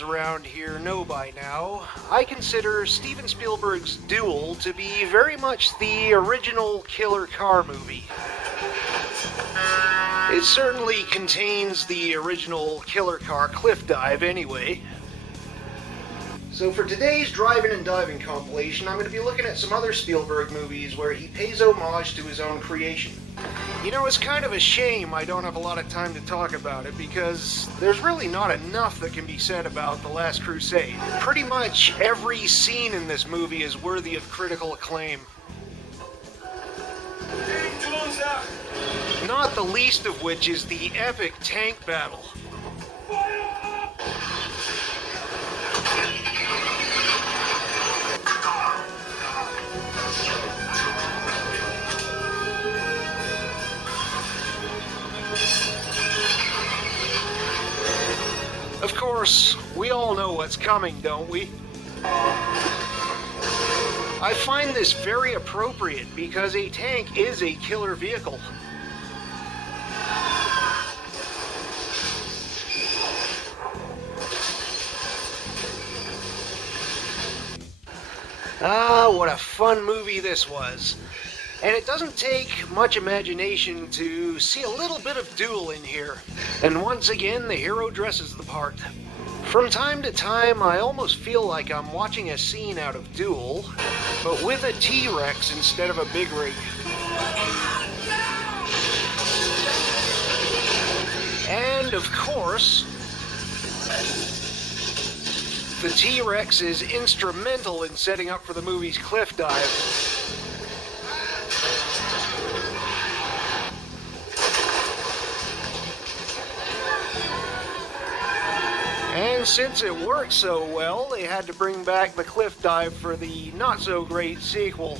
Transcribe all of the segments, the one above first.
nerds around here know by now, I consider Steven Spielberg's Duel to be very much the original killer car movie. It certainly contains the original killer car cliff dive anyway. So for today's Drivin and Divin compilation, I'm going to be looking at some other Spielberg movies where he pays homage to his own creation. You know, it's kind of a shame I don't have a lot of time to talk about it because there's really not enough that can be said about The Last Crusade. Pretty much every scene in this movie is worthy of critical acclaim. Not the least of which is the epic tank battle. Of course, we all know what's coming, don't we? I find this very appropriate because a tank is a killer vehicle. Ah, what a fun movie this was. And it doesn't take much imagination to see a little bit of Duel in here. And once again, the hero dresses the part. From time to time, I almost feel like I'm watching a scene out of Duel, but with a T-Rex instead of a big rig. And of course, the T-Rex is instrumental in setting up for the movie's cliff dive. And since it worked so well, they had to bring back the cliff dive for the not-so-great sequel.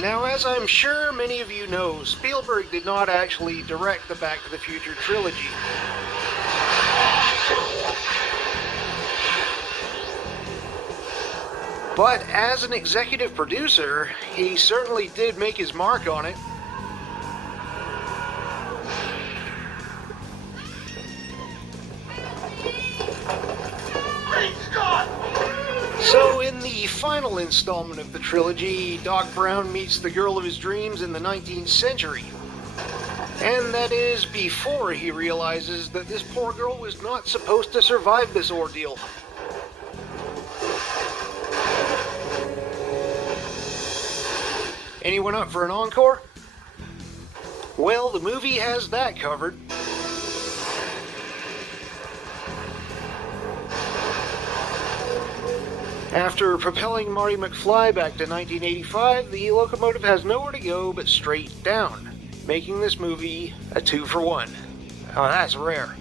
Now, as I'm sure many of you know, Spielberg did not actually direct the Back to the Future trilogy. But as an executive producer, he certainly did make his mark on it. Great Scott! So in the final installment of the trilogy, Doc Brown meets the girl of his dreams in the 19th century. And that is before he realizes that this poor girl was not supposed to survive this ordeal. Anyone up for an encore? Well, the movie has that covered. After propelling Marty McFly back to 1985, the locomotive has nowhere to go but straight down, making this movie a 2-for-1. Oh, that's rare.